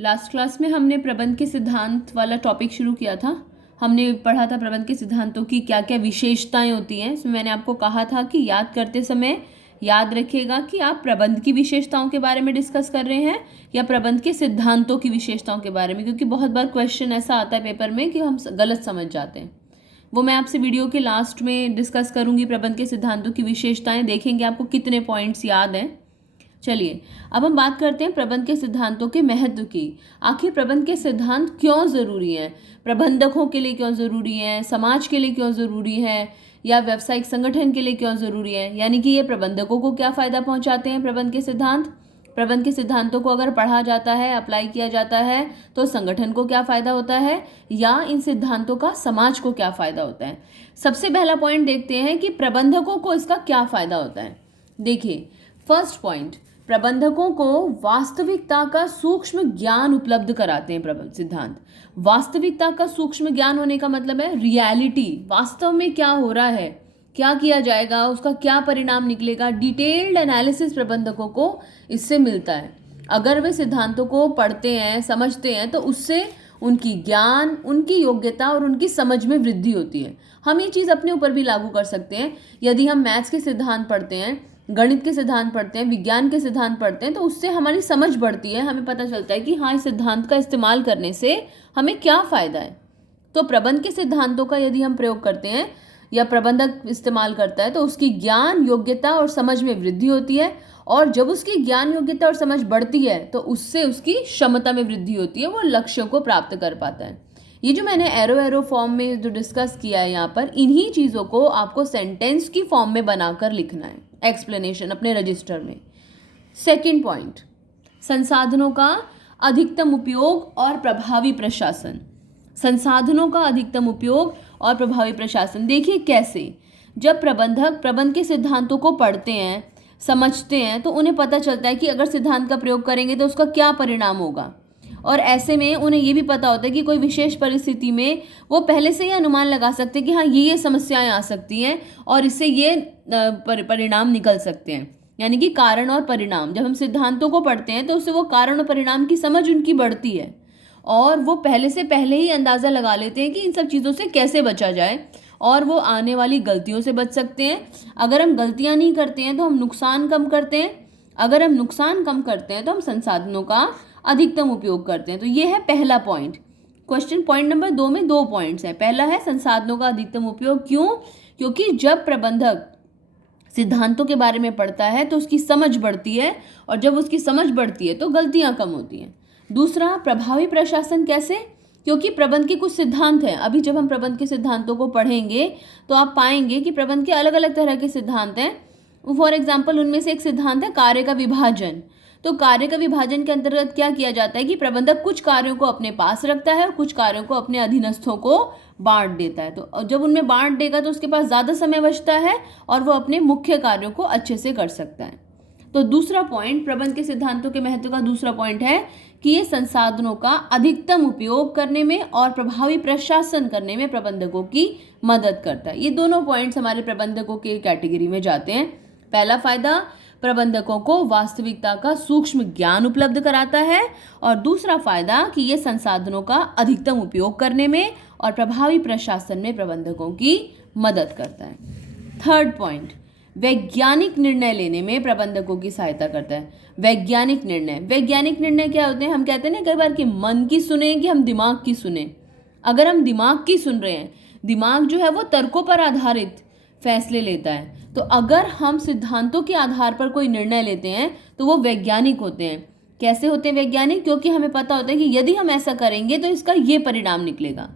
Last class में हमने प्रबंध के सिद्धांत वाला टॉपिक शुरू किया था। हमने पढ़ा था प्रबंध के सिद्धांतों की क्या क्या विशेषताएं होती हैं। इसमें मैंने आपको कहा था कि याद करते समय याद रखिएगा कि आप प्रबंध की विशेषताओं के बारे में डिस्कस कर रहे हैं या प्रबंध के सिद्धांतों की विशेषताओं के बारे में, क्योंकि बहुत बार क्वेश्चन ऐसा आता है पेपर में कि हम गलत समझ जाते हैं। वो मैं आपसे वीडियो के लास्ट में डिस्कस करूंगी। प्रबंध के सिद्धांतों की विशेषताएं देखेंगे आपको कितने पॉइंट्स याद हैं। चलिए अब हम बात करते हैं प्रबंध के सिद्धांतों के महत्व की। आखिर प्रबंध के सिद्धांत क्यों ज़रूरी हैं, प्रबंधकों के लिए क्यों ज़रूरी हैं, समाज के लिए क्यों ज़रूरी है, या व्यावसायिक संगठन के लिए क्यों ज़रूरी है। यानी कि ये प्रबंधकों को क्या फ़ायदा पहुंचाते हैं प्रबंध के सिद्धांत। प्रबंध के सिद्धांतों को अगर पढ़ा जाता है, अप्लाई किया जाता है तो संगठन को क्या फ़ायदा होता है, या इन सिद्धांतों का समाज को क्या फ़ायदा होता है। सबसे पहला पॉइंट देखते हैं कि प्रबंधकों को इसका क्या फ़ायदा होता है। देखिए फर्स्ट पॉइंट, प्रबंधकों को वास्तविकता का सूक्ष्म ज्ञान उपलब्ध कराते हैं प्रबंध सिद्धांत। वास्तविकता का सूक्ष्म ज्ञान होने का मतलब है रियलिटी, वास्तव में क्या हो रहा है, क्या किया जाएगा, उसका क्या परिणाम निकलेगा। डिटेल्ड एनालिसिस प्रबंधकों को इससे मिलता है। अगर वे सिद्धांतों को पढ़ते हैं, समझते हैं, तो उससे उनकी ज्ञान, उनकी योग्यता और उनकी समझ में वृद्धि होती है। हम ये चीज़ अपने ऊपर भी लागू कर सकते हैं। यदि हम मैथ्स के सिद्धांत पढ़ते हैं, गणित के सिद्धांत पढ़ते हैं, विज्ञान के सिद्धांत पढ़ते हैं, तो उससे हमारी समझ बढ़ती है। हमें पता चलता है कि हाँ, इस सिद्धांत का इस्तेमाल करने से हमें क्या फ़ायदा है। तो प्रबंध के सिद्धांतों का यदि हम प्रयोग करते हैं या प्रबंधक इस्तेमाल करता है तो उसकी ज्ञान, योग्यता और समझ में वृद्धि होती है। और जब उसकी ज्ञान, योग्यता और समझ बढ़ती है तो उससे उसकी क्षमता में वृद्धि होती है, वो लक्ष्यों को प्राप्त कर पाता है। ये जो मैंने एरो फॉर्म में जो डिस्कस किया है यहाँ पर, इन्हीं चीज़ों को आपको सेंटेंस की फॉर्म में बनाकर लिखना है, एक्सप्लेनेशन अपने रजिस्टर में। सेकंड पॉइंट, संसाधनों का अधिकतम उपयोग और प्रभावी प्रशासन। संसाधनों का अधिकतम उपयोग और प्रभावी प्रशासन देखिए कैसे। जब प्रबंधक प्रबंध के सिद्धांतों को पढ़ते हैं, समझते हैं, तो उन्हें पता चलता है कि अगर सिद्धांत का प्रयोग करेंगे तो उसका क्या परिणाम होगा। और ऐसे में उन्हें ये भी पता होता है कि कोई विशेष परिस्थिति में वो पहले से ही अनुमान लगा सकते हैं कि हाँ, ये समस्याएं आ सकती हैं और इससे ये परिणाम निकल सकते हैं। यानी कि कारण और परिणाम, जब हम सिद्धांतों को पढ़ते हैं तो उससे वो कारण और परिणाम की समझ उनकी बढ़ती है और वो पहले ही अंदाज़ा लगा लेते हैं कि इन सब चीज़ों से कैसे बचा जाए और वो आने वाली गलतियों से बच सकते हैं। अगर हम गलतियां नहीं करते हैं तो हम नुकसान कम करते हैं, अगर हम नुकसान कम करते हैं तो हम संसाधनों का अधिकतम उपयोग करते हैं। तो ये है पहला पॉइंट। क्वेश्चन पॉइंट नंबर 2 में 2 पॉइंट्स हैं। पहला है संसाधनों का अधिकतम उपयोग। क्यों? क्योंकि जब प्रबंधक सिद्धांतों के बारे में पढ़ता है तो उसकी समझ बढ़ती है और जब उसकी समझ बढ़ती है तो गलतियां कम होती हैं। दूसरा, प्रभावी प्रशासन कैसे? क्योंकि प्रबंध के कुछ सिद्धांत हैं। अभी जब हम प्रबंध के सिद्धांतों को पढ़ेंगे तो आप पाएंगे कि प्रबंध के अलग अलग तरह के सिद्धांत हैं। फॉर एग्जाम्पल, उनमें से एक सिद्धांत है कार्य का विभाजन। तो कार्य का विभाजन के अंतर्गत क्या किया जाता है कि प्रबंधक कुछ कार्यों को अपने पास रखता है और कुछ कार्यों को अपने अधीनस्थों को बांट देता है। तो जब उनमें बांट देगा तो उसके पास ज़्यादा समय बचता है और वो अपने मुख्य कार्यों को अच्छे से कर सकता है। तो दूसरा पॉइंट, प्रबंध के सिद्धांतों के महत्व का दूसरा पॉइंट है कि ये संसाधनों का अधिकतम उपयोग करने में और प्रभावी प्रशासन करने में प्रबंधकों की मदद करता है। ये दोनों पॉइंट्स हमारे प्रबंधकों के कैटेगरी में जाते हैं। पहला फायदा, प्रबंधकों को वास्तविकता का सूक्ष्म ज्ञान उपलब्ध कराता है, और दूसरा फायदा कि ये संसाधनों का अधिकतम उपयोग करने में और प्रभावी प्रशासन में प्रबंधकों की मदद करता है। थर्ड पॉइंट, वैज्ञानिक निर्णय लेने में प्रबंधकों की सहायता करता है। वैज्ञानिक निर्णय क्या होते हैं? हम कहते हैं ना कई बार कि मन की सुने कि हम दिमाग की सुने। अगर हम दिमाग की सुन रहे हैं, दिमाग जो है वो तर्कों पर आधारित फैसले लेता है, तो अगर हम सिद्धांतों के आधार पर कोई निर्णय लेते हैं तो वो वैज्ञानिक होते हैं। कैसे होते हैं वैज्ञानिक? क्योंकि हमें पता होता है कि यदि हम ऐसा करेंगे तो इसका ये परिणाम निकलेगा।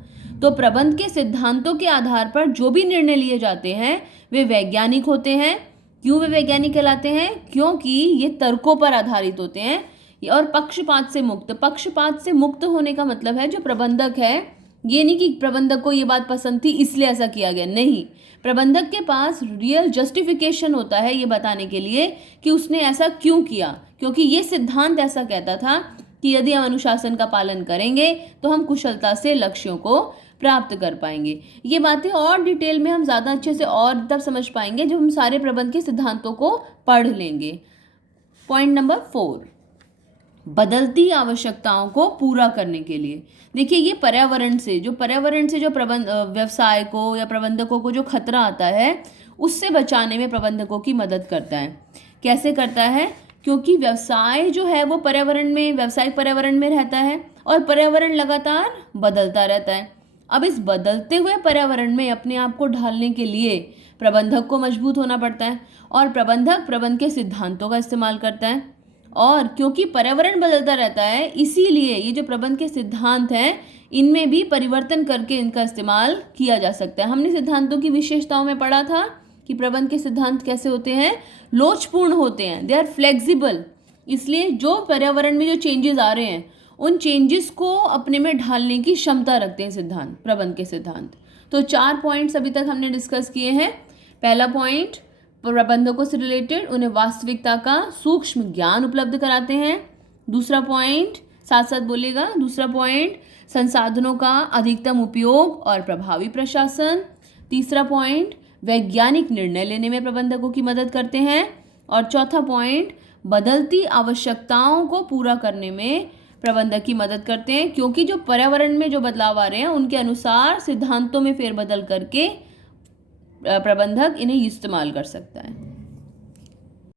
तो प्रबंध के सिद्धांतों के आधार पर जो भी निर्णय लिए जाते हैं वे वैज्ञानिक होते हैं। क्यों वे वैज्ञानिक कहलाते हैं? क्योंकि ये तर्कों पर आधारित होते हैं और पक्षपात से मुक्त। पक्षपात से मुक्त होने का मतलब है जो प्रबंधक है, ये नहीं कि प्रबंधक को ये बात पसंद थी इसलिए ऐसा किया गया, नहीं। प्रबंधक के पास रियल जस्टिफिकेशन होता है ये बताने के लिए कि उसने ऐसा क्यों किया, क्योंकि ये सिद्धांत ऐसा कहता था कि यदि हम अनुशासन का पालन करेंगे तो हम कुशलता से लक्ष्यों को प्राप्त कर पाएंगे। ये बातें और डिटेल में हम ज़्यादा अच्छे से और तब समझ पाएंगे जब हम सारे प्रबंध के सिद्धांतों को पढ़ लेंगे। पॉइंट नंबर 4, बदलती आवश्यकताओं को पूरा करने के लिए। देखिए ये पर्यावरण से जो व्यवसाय को या प्रबंधकों को जो खतरा आता है उससे बचाने में प्रबंधकों की मदद करता है। कैसे करता है? क्योंकि व्यवसाय जो है वो व्यावसायिक पर्यावरण में रहता है और पर्यावरण लगातार बदलता रहता है। अब इस बदलते हुए पर्यावरण में अपने आप को ढालने के लिए प्रबंधक को मजबूत होना पड़ता है और प्रबंधक प्रबंध के सिद्धांतों का इस्तेमाल करता है। और क्योंकि पर्यावरण बदलता रहता है इसीलिए ये जो प्रबंध के सिद्धांत हैं इनमें भी परिवर्तन करके इनका इस्तेमाल किया जा सकता है। हमने सिद्धांतों की विशेषताओं में पढ़ा था कि प्रबंध के सिद्धांत कैसे होते हैं, लोचपूर्ण होते हैं, दे आर फ्लेक्सिबल। इसलिए जो पर्यावरण में जो चेंजेस आ रहे हैं उन चेंजेस को अपने में ढालने की क्षमता रखते हैं सिद्धांत, प्रबंध के सिद्धांत। तो 4 पॉइंट्स अभी तक हमने डिस्कस किए हैं। पहला पॉइंट, प्रबंधकों से रिलेटेड उन्हें वास्तविकता का सूक्ष्म ज्ञान उपलब्ध कराते हैं। दूसरा पॉइंट, साथ साथ बोलेगा, दूसरा पॉइंट, संसाधनों का अधिकतम उपयोग और प्रभावी प्रशासन। तीसरा पॉइंट, वैज्ञानिक निर्णय लेने में प्रबंधकों की मदद करते हैं। और चौथा पॉइंट, बदलती आवश्यकताओं को पूरा करने में प्रबंधक की मदद करते हैं, क्योंकि जो पर्यावरण में जो बदलाव आ रहे हैं उनके अनुसार सिद्धांतों में फेरबदल करके प्रबंधक इन्हें इस्तेमाल कर सकता है।